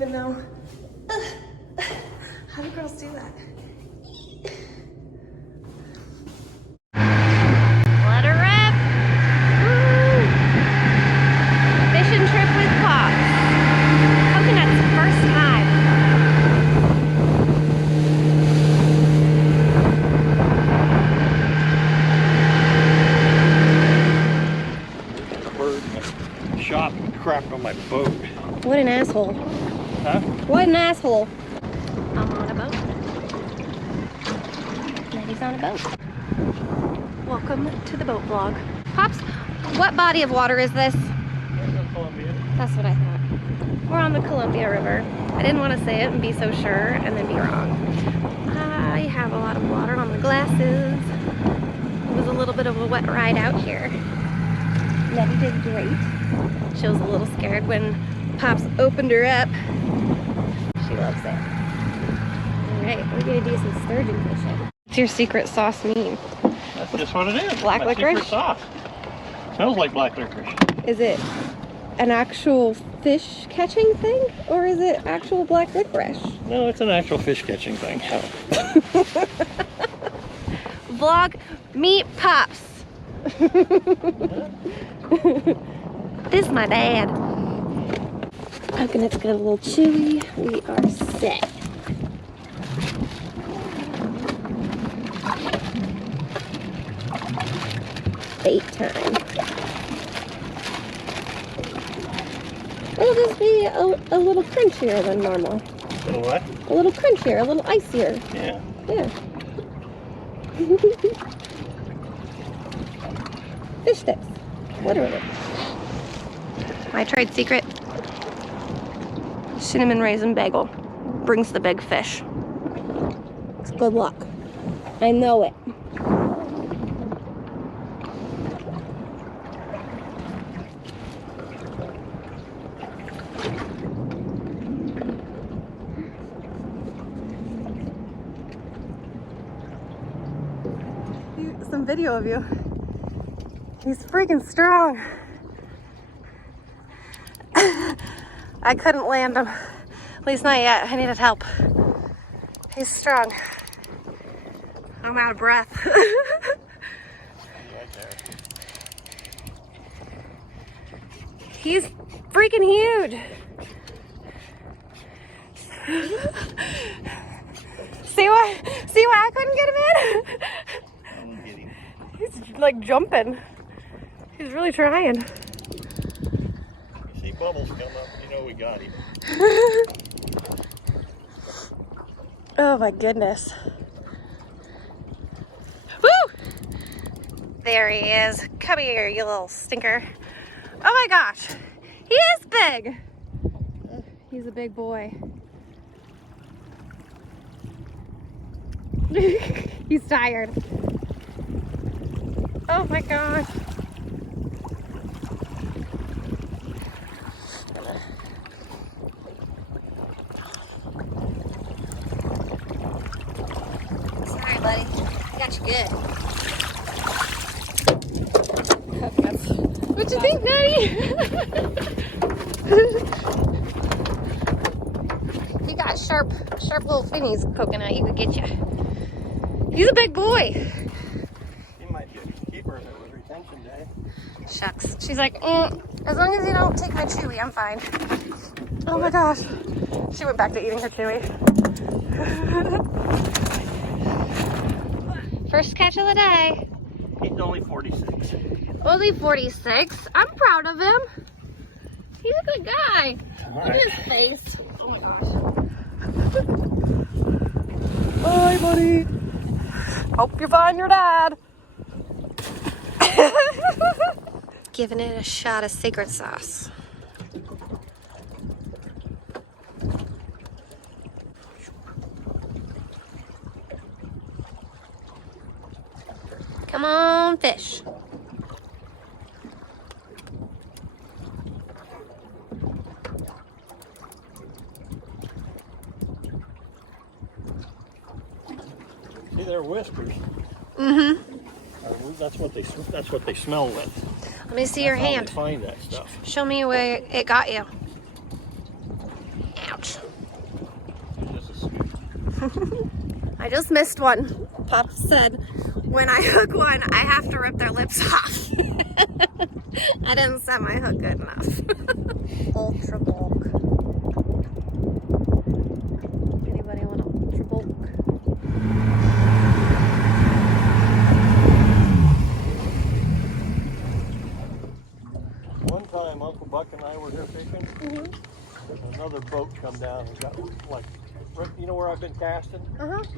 even know how do girls do that. Let her rip! Woo! Fishing trip with Pops. Coconut's first time. Bird shot and crapped on my boat. What an asshole. Huh? What an asshole. I'm on a boat. Maddie's on a boat. Welcome to the boat vlog. Pops, what body of water is this? Columbia. That's what I thought. We're on the Columbia River. I didn't want to say it and be so sure and then be wrong. I have a lot of water on the glasses. It was a little bit of a wet ride out here. Nettie did great. She was a little scared when Pops opened her up. She loves it. Alright, we're gonna do some sturgeon fishing. What's your secret sauce mean? That's just what it is. Black my licorice? Secret sauce. Smells like black licorice. Is it an actual fish catching thing or is it actual black licorice? No, it's an actual fish catching thing. Vlog, meet Pops. This is my dad. Coconut's got a little chewy. We are set. Bait time. It'll just be a little crunchier than normal. Little what? A little crunchier, a little icier. Yeah. Yeah. Fish sticks. Literally. My trade secret. Cinnamon raisin bagel brings the big fish. It's good luck. I know it. Some video of you. He's freaking strong. I couldn't land him. At least not yet. I needed help. He's strong. I'm out of breath. He's freaking huge. See why I couldn't get him in? He's like jumping. He's really trying. You see bubbles come up, you know we got him. Oh my goodness. Woo! There he is. Come here, you little stinker. Oh my gosh. He is big. He's a big boy. He's tired. Oh my gosh. Sorry, buddy. Got you good. What you think, Daddy? We got sharp little finnies, Coconut. You could get you. He's a big boy. He might be a keeper if it was retention day. Shucks. She's like, as long as you don't take my chewy, I'm fine. Oh my gosh. She went back to eating her chewy. First catch of the day. He's only 46. Only 46. I'm proud of him. He's a good guy. Look at his face. Oh my gosh. Bye, buddy. Hope you find your dad. Giving it a shot of secret sauce. Come on, fish. See, they're whiskers. Mm-hmm. That's what they smell with. Let me see your That's how hand. they find that stuff. Show me where it got you. Ouch. I just missed one. Pop said, when I hook one, I have to rip their lips off. I didn't set my hook good enough. Ultra bulk. Anybody want ultra bulk? One time, Uncle Buck and I were here fishing. Another boat come down and got like, you know where I've been casting?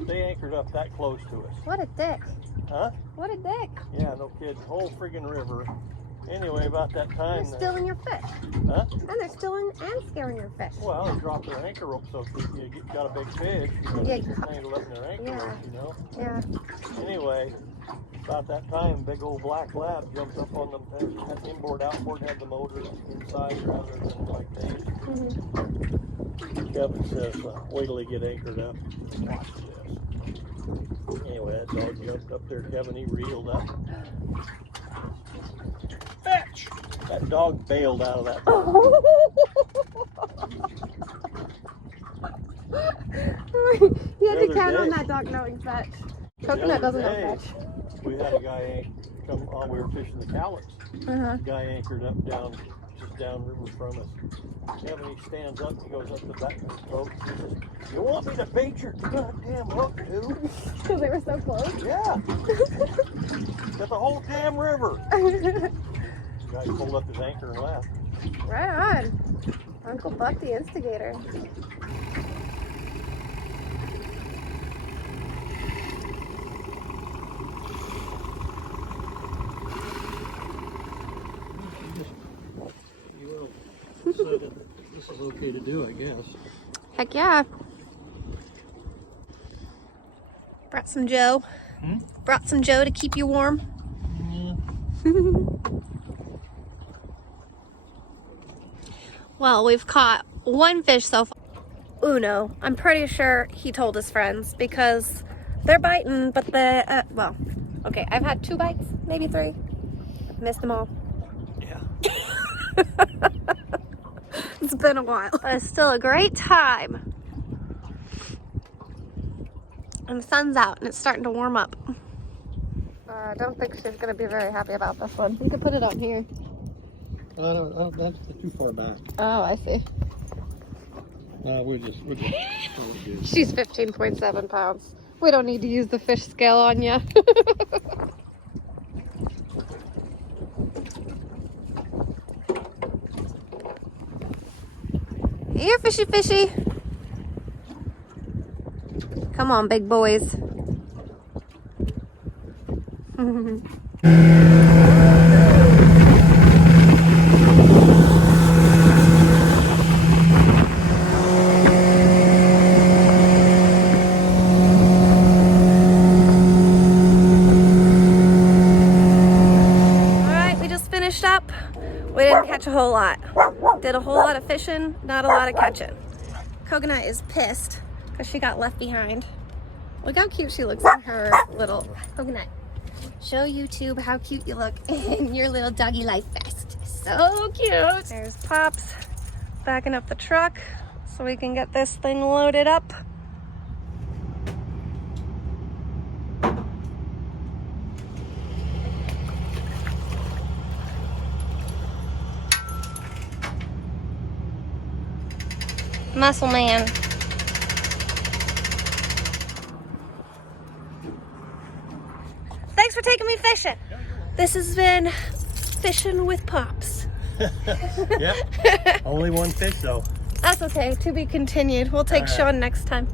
They anchored up that close to us. What a dick. Huh? What a dick. Yeah, no kidding. Whole friggin' river. Anyway, about that time. They're stealing your fish. Huh? And they're stealing and scaring your fish. Well, they dropped their anchor rope so if you got a big fish, Yeah. you tangle up in their anchor rope, you know? Yeah. Anyway, about that time, big old black lab jumped up on them, had inboard, outboard, had the motor inside rather than like these. Kevin says, wait till they get anchored up. Watch this. Anyway, that dog jumped up there. Kevin, he reeled up. Fetch! That dog bailed out of that boat. You had The to other count on day- that dog knowing fetch. The Coconut other doesn't know day, fetch. We had a guy come on, we were fishing the Cowlitz. Guy anchored up just downriver from us. Kevin, he stands up, he goes up the back of his boat. He says, you want me to bait your goddamn hook, dude? Because they were so close? Yeah. Got the whole damn river. Guy pulled up his anchor and left. Right on. Uncle Buck the instigator. You said that this is okay to do, I guess. Heck yeah. Brought some Joe. Brought some Joe to keep you warm. Well, we've caught one fish so far. Uno. I'm pretty sure he told his friends because they're biting, but well, okay, I've had 2 bites, maybe 3. I've missed them all. Yeah. It's been a while. But it's still a great time. And the sun's out and it's starting to warm up. I don't think she's going to be very happy about this one. We could put it on here. That's too far back. Oh, I see. We're just good. She's 15.7 pounds. We don't need to use the fish scale on you. Here, fishy fishy. Come on, big boys. Up. We didn't catch a whole lot. Did a whole lot of fishing, not a lot of catching. Coconut is pissed because she got left behind. Look how cute she looks in her little Coconut. Show YouTube how cute you look in your little doggy life vest. So cute. There's Pops backing up the truck so we can get this thing loaded up. Muscle man. Thanks for taking me fishing. This has been Fishing with Pops. Yep. Only one fish though. That's okay. To be continued. We'll take All right. Sean next time.